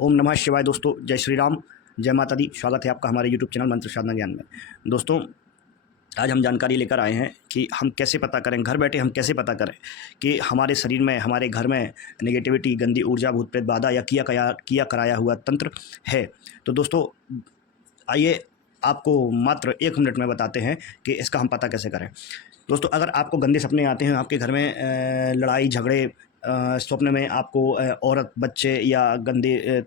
ओम नमः शिवाय। दोस्तों जय श्री राम, जय माता दी। स्वागत है आपका हमारे यूट्यूब चैनल मंत्र साधना ज्ञान में। दोस्तों आज हम जानकारी लेकर आए हैं कि हम कैसे पता करें, घर बैठे हम कैसे पता करें कि हमारे शरीर में, हमारे घर में नेगेटिविटी, गंदी ऊर्जा, भूत प्रेत बाधा या किया कराया हुआ तंत्र है। तो दोस्तों आइए आपको मात्र 1 मिनट में बताते हैं कि इसका हम पता कैसे करें। दोस्तों अगर आपको गंदे सपने आते हैं, आपके घर में लड़ाई झगड़े, स्वप्न में आपको औरत, बच्चे या गंदे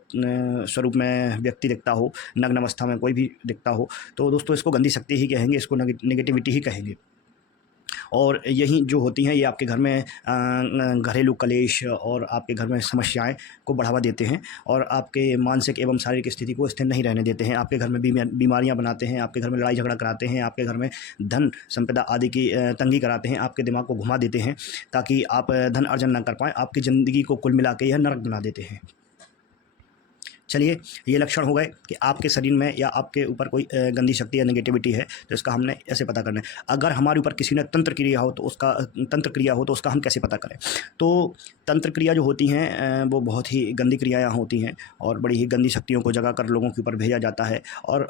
स्वरूप में व्यक्ति दिखता हो, नग्न अवस्था में कोई भी दिखता हो, तो दोस्तों इसको गंदी शक्ति ही कहेंगे, इसको नेगेटिविटी ही कहेंगे। और यही जो होती हैं ये आपके घर में घरेलू कलेश और आपके घर में समस्याएं को बढ़ावा देते हैं और आपके मानसिक एवं शारीरिक स्थिति को स्थिर नहीं रहने देते हैं। आपके घर में बीमारियां बनाते हैं, आपके घर में लड़ाई झगड़ा कराते हैं, आपके घर में धन संपदा आदि की तंगी कराते हैं, आपके दिमाग को घुमा देते हैं ताकि आप धन अर्जन ना कर पाएँ। आपकी ज़िंदगी को कुल मिला के यह नरक बना देते हैं। चलिए, ये लक्षण हो गए कि आपके शरीर में या आपके ऊपर कोई गंदी शक्ति या नेगेटिविटी है, तो इसका हमने ऐसे पता करना है। अगर हमारे ऊपर किसी ने तंत्र क्रिया हो तो उसका हम कैसे पता करें। तो तंत्र क्रिया जो होती हैं वो बहुत ही गंदी क्रियाएँ होती हैं और बड़ी ही गंदी शक्तियों को जगा कर लोगों के ऊपर भेजा जाता है। और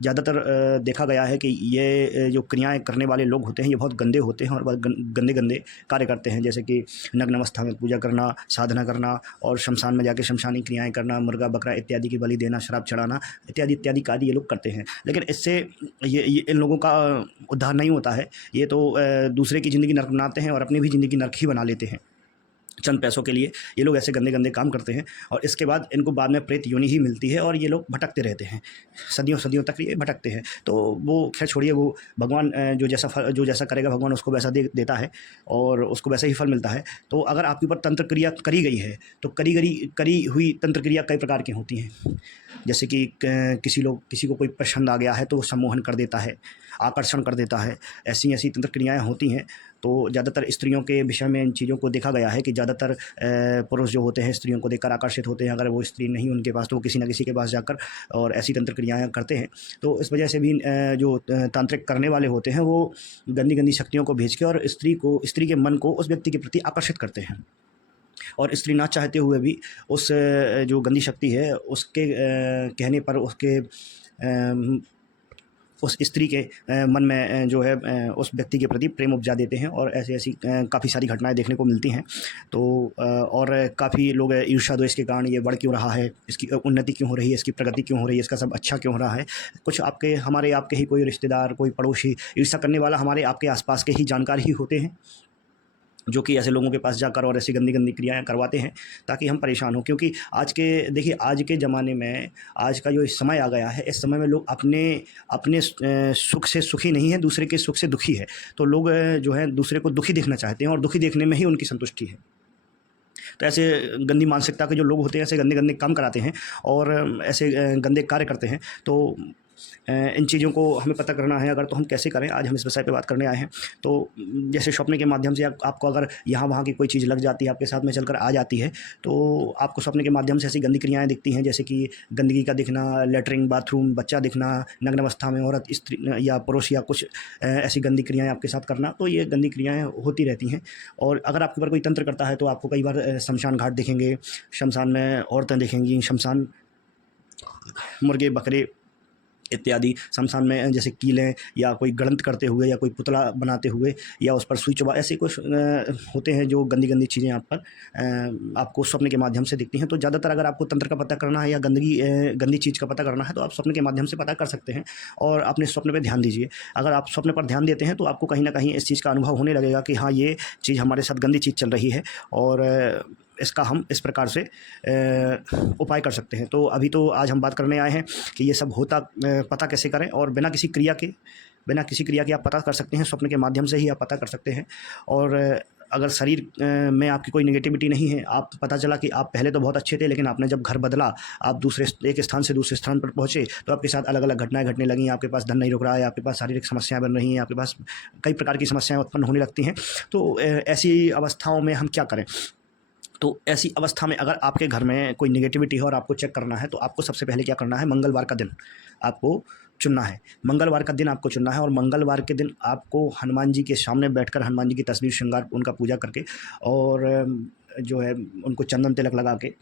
ज़्यादातर देखा गया है कि ये जो क्रियाएँ करने वाले लोग होते हैं ये बहुत गंदे होते हैं और बहुत गंदे गंदे कार्य करते हैं, जैसे कि नग्न अवस्था में पूजा करना, साधना करना और शमशान में जाके शमशानी क्रियाएँ करना, मुर्गा बकरा इत्यादि की बलि देना, शराब चढ़ाना इत्यादि इत्यादि कार्य ये लोग करते हैं। लेकिन इससे ये इन लोगों का उद्धार नहीं होता है। ये तो दूसरे की ज़िंदगी नर्क बनाते हैं और अपनी भी ज़िंदगी नर्क ही बना लेते हैं। चंद पैसों के लिए ये लोग ऐसे गंदे गंदे काम करते हैं और इसके बाद इनको बाद में प्रेत योनि ही मिलती है और ये लोग भटकते रहते हैं, सदियों सदियों तक ये भटकते हैं। तो वो खैर छोड़िए, वो भगवान जो जैसा करेगा भगवान उसको वैसा देता है और उसको वैसा ही फल मिलता है। तो अगर आपके ऊपर तंत्र क्रिया करी गई है तो करी हुई तंत्र क्रिया कई प्रकार की होती हैं। जैसे कि किसी को कोई पसंद आ गया है तो वो सम्मोहन कर देता है, आकर्षण कर देता है, ऐसी ऐसी तंत्र क्रियाएँ होती हैं। तो ज़्यादातर स्त्रियों के विषय में इन चीज़ों को देखा गया है कि ज़्यादातर पुरुष जो होते हैं स्त्रियों को देखकर आकर्षित होते हैं। अगर वो स्त्री नहीं उनके पास तो वो किसी न किसी के पास जाकर और ऐसी तंत्र क्रियाएँ करते हैं। तो इस वजह से भी जो तांत्रिक करने वाले होते हैं वो गंदी गंदी शक्तियों को भेज के और स्त्री के मन को उस व्यक्ति के प्रति आकर्षित करते हैं। और स्त्री ना चाहते हुए भी उस जो गंदी शक्ति है उसके कहने पर उस स्त्री के मन में जो है उस व्यक्ति के प्रति प्रेम उपजा देते हैं और ऐसी काफ़ी सारी घटनाएं देखने को मिलती हैं। तो और काफ़ी लोग ईर्ष्या द्वेष के कारण ये बढ़ क्यों रहा है, इसकी उन्नति क्यों हो रही है, इसकी प्रगति क्यों हो रही है, इसका सब अच्छा क्यों हो रहा है। कुछ हमारे आपके ही कोई रिश्तेदार, कोई पड़ोसी ईर्ष्या करने वाला हमारे आपके आसपास के ही जानकार ही होते हैं जो कि ऐसे लोगों के पास जाकर और ऐसी गंदी गंदी क्रियाएँ करवाते हैं ताकि हम परेशान हों। क्योंकि आज के ज़माने में, आज का जो समय आ गया है, इस समय में लोग अपने सुख से सुखी नहीं है, दूसरे के सुख से दुखी है। तो लोग जो है दूसरे को दुखी देखना चाहते हैं और दुखी देखने में ही उनकी संतुष्टि है। तो ऐसे गंदी मानसिकता के जो लोग होते हैं ऐसे गंदे गंदे काम कराते हैं और ऐसे गंदे कार्य करते हैं। तो इन चीज़ों को हमें पता करना है। अगर तो हम कैसे करें, आज हम इस विषय पे बात करने आए हैं। तो जैसे स्वप्न के माध्यम से आपको अगर यहाँ वहाँ की कोई चीज़ लग जाती है, आपके साथ में चलकर आ जाती है, तो आपको स्वप्न के माध्यम से ऐसी गंदी क्रियाएँ दिखती हैं, जैसे कि गंदगी का दिखना, लेटरिन, बाथरूम, बच्चा दिखना, नग्न अवस्था में औरत, स्त्री या पुरुष या कुछ ऐसी गंदी क्रियाएँ आपके साथ करना, तो ये गंदी क्रियाएँ होती रहती हैं। और अगर आपके ऊपर कोई तंत्र करता है तो आपको कई बार शमशान घाट दिखेंगे, शमशान में औरतें दिखेंगी, शमशान मुर्गे बकरे इत्यादि शमशान में जैसे कीलें या कोई गड़ंत करते हुए या कोई पुतला बनाते हुए या उस पर सुई चबा, ऐसे कुछ होते हैं जो गंदी गंदी चीज़ें आप पर आपको स्वप्न के माध्यम से दिखती हैं। तो ज़्यादातर अगर आपको तंत्र का पता करना है या गंदी चीज़ का पता करना है तो आप स्वप्न के माध्यम से पता कर सकते हैं और अपने स्वप्न पर ध्यान दीजिए। अगर आप स्वप्न पर ध्यान देते हैं तो आपको कहीं ना कहीं इस चीज़ का अनुभव होने लगेगा कि हाँ, ये चीज़ हमारे साथ गंदी चीज़ चल रही है और इसका हम इस प्रकार से उपाय कर सकते हैं। तो अभी तो आज हम बात करने आए हैं कि ये सब पता कैसे करें और बिना किसी क्रिया के आप पता कर सकते हैं। स्वप्न के माध्यम से ही आप पता कर सकते हैं। और अगर शरीर में आपकी कोई नेगेटिविटी नहीं है, आप पता चला कि आप पहले तो बहुत अच्छे थे लेकिन आपने जब घर बदला, आप एक स्थान से दूसरे स्थान पर पहुँचे तो आपके साथ अलग अलग घटनाएं घटने लगीं, आपके पास धन नहीं रुक रहा है, आपके पास शारीरिक समस्याएं बन रही हैं, आपके पास कई प्रकार की समस्याएं उत्पन्न होने लगती हैं। तो ऐसी अवस्थाओं में हम क्या करें। तो ऐसी अवस्था में अगर आपके घर में कोई नेगेटिविटी है और आपको चेक करना है तो आपको सबसे पहले क्या करना है, मंगलवार का दिन आपको चुनना है। मंगलवार का दिन आपको चुनना है और मंगलवार के दिन आपको हनुमान जी के सामने बैठकर हनुमान जी की तस्वीर श्रृंगार उनका पूजा करके और जो है उनको चंदन तिलक लगा के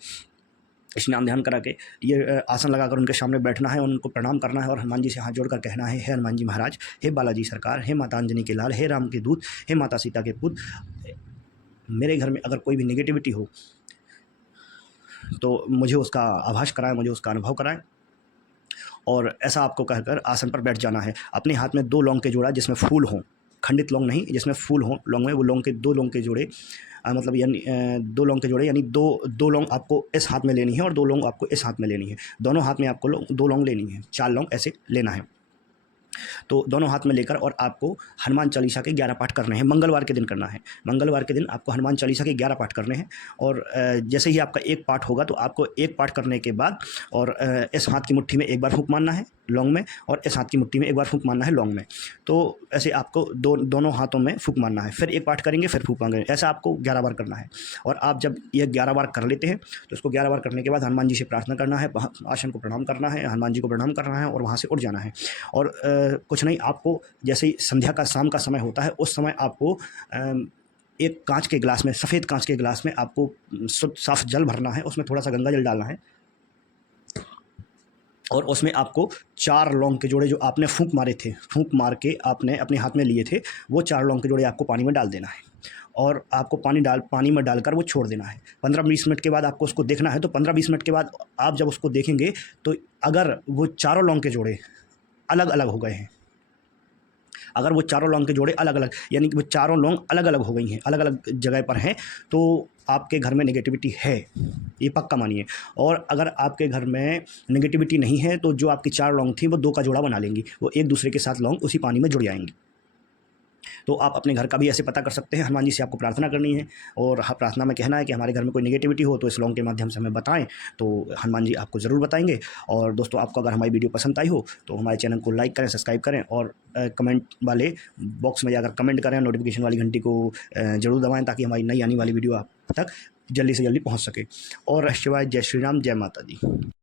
स्नान ध्यान करा के ये आसन लगाकर उनके सामने बैठना है, उनको प्रणाम करना है और हनुमान जी से हाथ जोड़कर कहना है, हे हनुमान जी महाराज, हे बालाजी सरकार, हे माता अंजनी के लाल, हे राम के दूत, हे माता सीता के पुत्र, मेरे घर में अगर कोई भी नेगेटिविटी हो तो मुझे उसका आभास कराएं, मुझे उसका अनुभव कराएं। और ऐसा आपको कहकर आसन पर बैठ जाना है। अपने हाथ में 2 लौंग के जोड़ा जिसमें फूल हों, खंडित लौंग नहीं, जिसमें फूल हों लौंग में, वो लौंग के 2 लौंग के जोड़े, मतलब यानी 2 लौंग के जोड़े यानी 2 लौंग आपको इस हाथ में लेनी है और 2 लौंग आपको इस हाथ में लेनी है। दोनों हाथ में आपको 2 लौंग लेनी है, 4 लौंग ऐसे लेना है। तो दोनों हाथ में लेकर और आपको हनुमान चालीसा के 11 पाठ करने हैं। मंगलवार के दिन करना है। मंगलवार के दिन आपको हनुमान चालीसा के 11 पाठ करने हैं। और जैसे ही आपका एक पाठ होगा तो आपको एक पाठ करने के बाद और इस हाथ की मुट्ठी में एक बार फूंक मारना है लौंग में, और इस हाथ की मुट्ठी में एक बार फूंक मारना है लौंग में। तो ऐसे आपको दोनों हाथों में फूंक मारना है, फिर एक पाठ करेंगे, फिर फूंक मारेंगे। ऐसा आपको 11 बार करना है। और आप जब ये 11 बार कर लेते हैं तो इसको 11 बार करने के बाद हनुमान जी से प्रार्थना करना है, आसन को प्रणाम करना है, हनुमान जी को प्रणाम करना है और वहाँ से उठ जाना है। और कुछ नहीं, आपको जैसे ही संध्या का शाम का समय होता है उस समय आपको एक कांच के गिलास में, सफ़ेद कांच के गिलास में आपको शुद्ध साफ जल भरना है, उसमें थोड़ा सा गंगा जल डालना है और उसमें आपको 4 लौंग के जोड़े जो आपने फूंक मारे थे, फूंक मार के आपने अपने हाथ में लिए थे, वो 4 लौंग के जोड़े आपको पानी में डाल देना है। और आपको पानी में डालकर वो छोड़ देना है। 15-20 मिनट के बाद आपको उसको देखना है। तो 15-20 मिनट के बाद आप जब उसको देखेंगे तो अगर वो चारों लौंग के जोड़े अलग अलग हो गए हैं, अगर वो चारों लौंग के जोड़े अलग अलग यानी कि वो चारों लौंग अलग अलग हो गई हैं, अलग अलग जगह पर हैं, तो आपके घर में नेगेटिविटी है, ये पक्का मानिए। और अगर आपके घर में नेगेटिविटी नहीं है तो जो आपकी 4 लौंग थी वो 2 का जोड़ा बना लेंगी, वो एक दूसरे के साथ लौंग उसी पानी में जुड़ जाएंगी। तो आप अपने घर का भी ऐसे पता कर सकते हैं। हनुमान जी से आपको प्रार्थना करनी है और प्रार्थना में कहना है कि हमारे घर में कोई नेगेटिविटी हो तो इस लौंग के माध्यम से हमें बताएं, तो हनुमान जी आपको ज़रूर बताएंगे। और दोस्तों, आपको अगर हमारी वीडियो पसंद आई हो तो हमारे चैनल को लाइक करें, सब्सक्राइब करें और कमेंट वाले बॉक्स में जाकर कमेंट करें, नोटिफिकेशन वाली घंटी को ज़रूर दबाएँ ताकि हमारी नई आने वाली वीडियो आप तक जल्दी से जल्दी पहुँच सके। और शिवाय, जय श्री राम, जय माता दी।